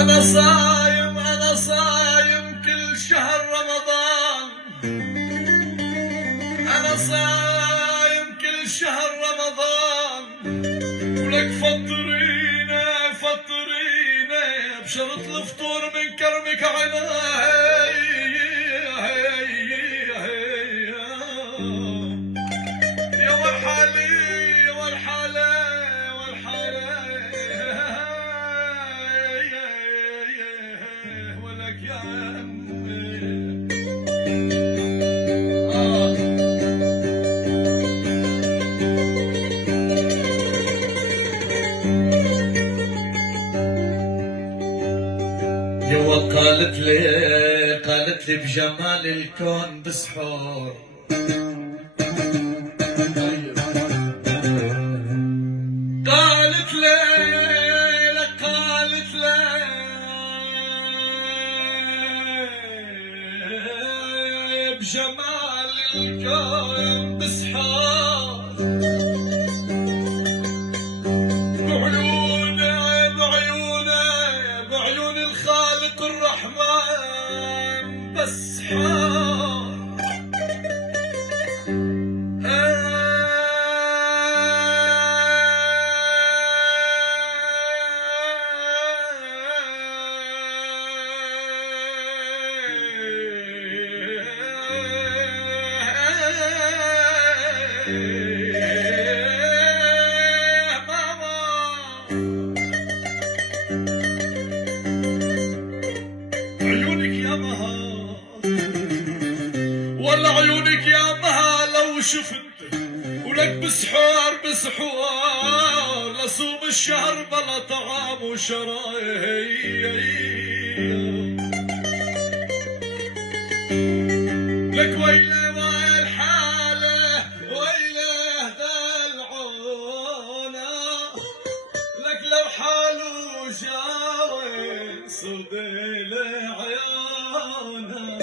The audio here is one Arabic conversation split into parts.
أنا صايم أنا صايم كل شهر رمضان، أنا صايم كل شهر رمضان، ولك فطرينا فطرينا بشرط الفطور من كرمك عيناي. يا والحالي يا والحالي والحالي ولك يا عمي. يوا قالت لي بجمال الكون بسحور، قالت لي بجمال الكون بسحور، بعيون الخالق الرحمن بسحور. عيونك يا مها والله عيونك يا مها لو شفت ولك بسحور بسحور لصوم الشهر بلا طعام وشراي. لك ويله ما الحاله ويله ذا العونه، لك لو حاله جاوي صدي عيونه.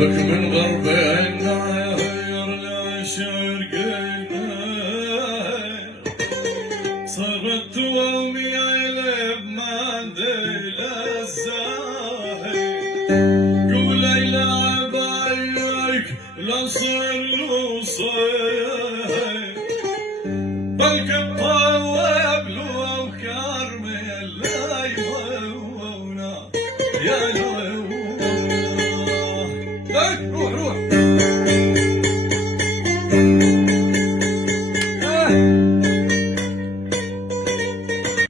لك من غربين غير لشرقين صارت وامي علب ما دل الزاهي، قولي لا بايك لا صير